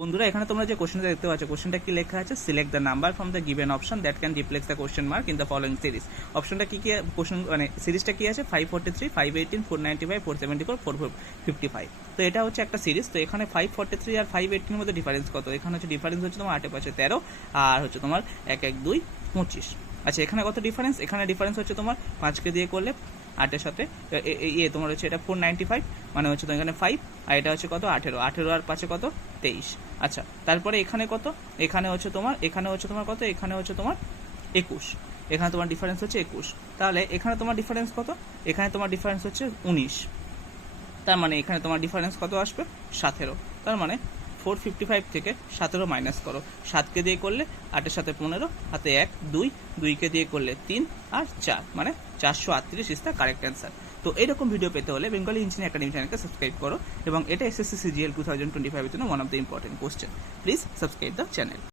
বন্ধুরা এখানে তোমরা যে কোশ্চেনটা দেখতে পাচ্ছ, কোশ্চেনটা কি লেখা আছে? Select the number from the given option that can replace the question mark in the following series. অপশনটা কি কোশ্চেন মানে সিরিজটা কি আছে? 543, 518, 495, 474, 455। তো এটা হচ্ছে একটা সিরিজ। তো এখানে 543 আর 518 এর মধ্যে ডিফারেন্স কত? এখানে হচ্ছে ডিফারেন্স হচ্ছে তোমার 8 5 13 আর হচ্ছে তোমার 1 1 2 25। আচ্ছা, এখানে কত ডিফারেন্স? এখানে ডিফারেন্স হচ্ছে তোমার 5কে দিয়ে করলে 8-এর সাথে তোমার হচ্ছে এটা 495, মানে হচ্ছে তো এখানে 5, আর এটা হচ্ছে কত 18, 18 আর 5 কত 23। আচ্ছা, তারপরে এখানে কত? এখানে হচ্ছে তোমার কত? এখানে হচ্ছে তোমার 21। এখানে তোমার ডিফারেন্স হচ্ছে 21। তাহলে এখানে তোমার ডিফারেন্স কত? এখানে তোমার ডিফারেন্স হচ্ছে 19। তার মানে এখানে তোমার ডিফারেন্স কত আসবে? 17। তার মানে 455 থেকে 17 মাইনাস করো। 7কে দিয়ে করলে 8-এর সাথে 15, হাতে 1 2, 2কে দিয়ে করলে 3 আর 4, মানে 438 ইজ দ্য কারেক্ট অ্যান্সার। তো এরকম ভিডিও পেতে হলে বেঙ্গলি ইঞ্জিনিয়ারিং একাডেমি চ্যানেলকে সাবস্ক্রাইব করো, এবং এটা এসএসসি সিজিএল 2025 এর জন্য one of the important question. Please subscribe the channel.